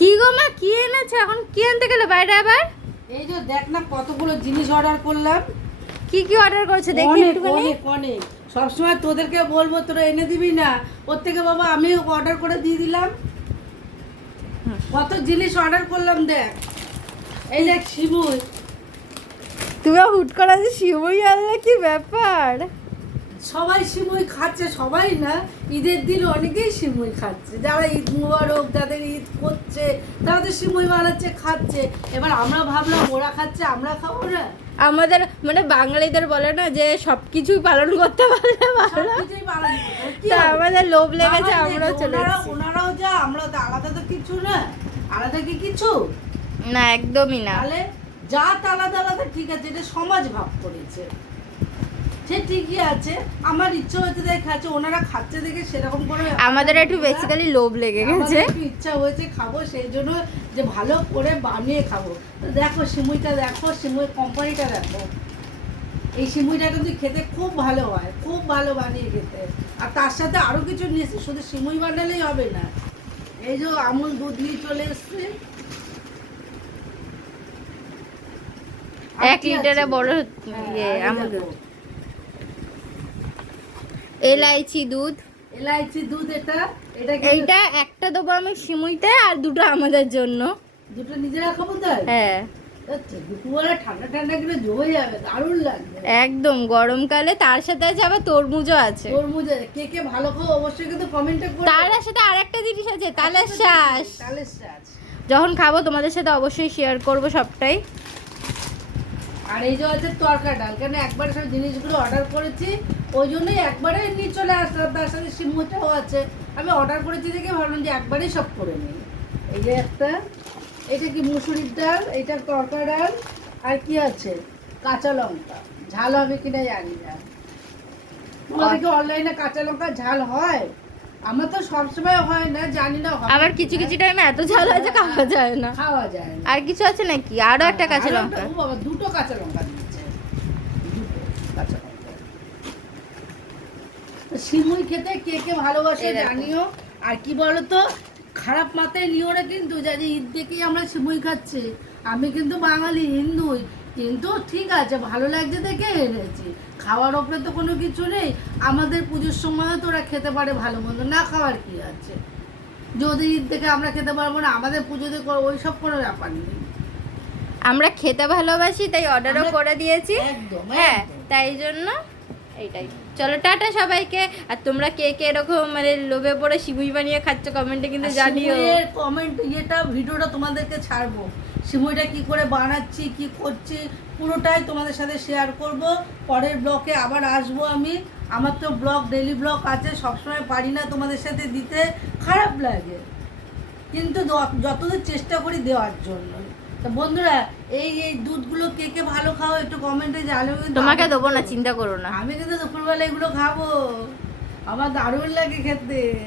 কি গো মা, কি এনেছে? এখন কি আনতে গেলে বাইরে আবার? এই যে দেখ না কতগুলো জিনিস অর্ডার করলাম। কি কি অর্ডার করেছে দেখি অনেক একটুখানি। অনেক অনেক। সবসময় তোদেরকে বলবো, তোরা এনে দিবি না। ওর থেকে বাবা আমি অর্ডার করে দিয়ে দিলাম। কত জিনিস অর্ডার করলাম দেখ। এই দেখ শিমুই। তুমি হুট করে যে শিবই আনলে, কি ব্যাপার? সবাই সিমুই খাচ্ছে, সবাই না, ঈদের দিন অনেকেই সিমুই খাচ্ছে। যারা ঈদ মুবারক, যাদের ঈদ করছে তারা তো সিমুই বানাচ্ছে, খাচ্ছে। এবার আমরা ভাবলাম ওরা খাচ্ছে, আমরা খাবো না? আমাদের মানে বাঙালিদের বলে না যে সবকিছুই পালন করতে পারলে ভালো। সবকিছুই বানানো যায়। কি তা হবে? আমাদের লোভ লেগেছে, বাঙালি আমরাও চলে ওনারা এসেছি। ওনারাও যা, আমরা তো আলাদা, তো কিছু না। আলাদা কি কিছু? না, একদমই না। তাহলে জাত আলাদা আলাদা, ঠিক আছে, এটা সমাজ ভাব করেছে, সে ঠিকই আছে। আমার ইচ্ছা হয়েছে তাই খাচ্ছে, ওনারা খাচ্ছে দেখে সেরকম করে আমাদের একটু বেসিক্যালি লোভ লেগে আমাদের গেছে। একটু ইচ্ছা হয়েছে খাবো, সেই জন্য যে ভালো করে বানিয়ে খাবো। তো দেখো সিমুইটা, দেখো সিমুই কোম্পানিটা দেখো। এই সিমুইটা কিন্তু খেতে খুব ভালো হয়, খুব ভালো বানিয়ে খেতে। আর তার সাথে আরো কিছু নিয়েছে, শুধু সিমুই বানালেই হবে না। এই যে আমুল দুধ নিয়ে চলে এসছে, 1 লিটারে বড় আমুল দুধ, এলাইচি দুধ। এলাইচি দুধ। এটা এইটা একটা দেবো আমি সিমুইতে, আর দুটো আমাদের জন্য। দুটো নিজেরা খাবো তাই? হ্যাঁ, দুপুরবেলা ঠান্ডা ঠান্ডা করে জমে যাবে, দারুণ লাগবে একদম গরমকালে। তার সাথে আছে আবার তরমুজও আছে। তরমুজ। কে কে ভালো খাবো অবশ্যই কিন্তু কমেন্টে করো। তার সাথে আরেকটা জিনিস আছে, তালের শ্বাস। তালের শ্বাস। যখন খাবো তোমাদের সাথে অবশ্যই শেয়ার করব সবটাই। আর এই যে হচ্ছে তরকা ডাল, কেন একবারে সব জিনিসগুলো অর্ডার করেছি, ওই জন্যই একবারে নিয়ে চলে আসলাম। তার সাথে সিমুটাও আছে, আমি অর্ডার করেছি দেখে ভাবলাম যে একবারেই সব করে নিই। এই যে একটা, এটা কি মুসুরির ডাল, এটা তরকা ডাল, আর কি আছে কাঁচা লঙ্কা। ঝাল হবে কিনা জানি না। তোমাদেরকে অনলাইনে কাঁচা লঙ্কা ঝাল হয়? আমার তো সবসময় হয় না, জানি না হয় আবার কিছু কিছু টাইমে এত ঝাল হয় যে খাওয়া যায় না। খাওয়া যায় না। আর কিছু আছে নাকি? আরো একটা কাঁচা আরো লঙ্কা। ও বাবা, দুটো কাঁচা লঙ্কা দিয়েছে, দুটো কাঁচা লঙ্কা। তো সিমুই খেতে কে কে ভালোবাসে এই দেখো। জানিও। আর কি বলতো, খারাপ মাথায় নিও না কিন্তু, যে ঈদ দেখেই আমরা সিমুই খাচ্ছি। আমি কিন্তু বাঙালি, হিন্দুই, কিন্তু ঠিক আছে, ভালো লাগছে দেখে এনেছি। খাওয়ার ওপরে তো কোনো কিছু নেই। আমাদের পুজোর সময়ও তো ওরা খেতে পারে ভালো মন্দ, না খাওয়ার কি আছে? যদি ঈদ দেখে আমরা খেতে পারবো না, আমাদের পুজোতে ওই সব কোনো ব্যাপার নেই। আমরা খেতে ভালোবাসি তাই অর্ডারও আমরা- করে দিয়েছি। একদম, হ্যাঁ, একদম। তাই জন্য এইটাই। চলো টাটা সবাইকে। আর তোমরা কে কে এরকম মানে লোভে পড়ে সিমুই বানিয়ে খাচ্ছ কমেন্টে কিন্তু জানিও। সিমুইয়ের কমেন্ট ভিডিওটা তোমাদেরকে ছাড়বো। সিমুইটা কি করে বানাচ্ছি, কি করছি, পুরোটাই তোমাদের সাথে শেয়ার করব। পরের ব্লগে আবার আসবো আমি। আমার তো ডেইলি ব্লগ আছে, সবসময় পারি না তোমাদের সাথে দিতে, খারাপ লাগে, কিন্তু যতদূর চেষ্টা করি দেওয়ার জন্য। তো বন্ধুরা, এই এই দুধগুলো কে কে ভালো খাও একটু কমেন্টে জানাবে। কিন্তু তোমাকে আমি দেবো না, কিন্তু- চিন্তা করো না। আমি কিন্তু দুপুরবেলা এগুলো খাবো, আমার দারুণ লাগে খেতে।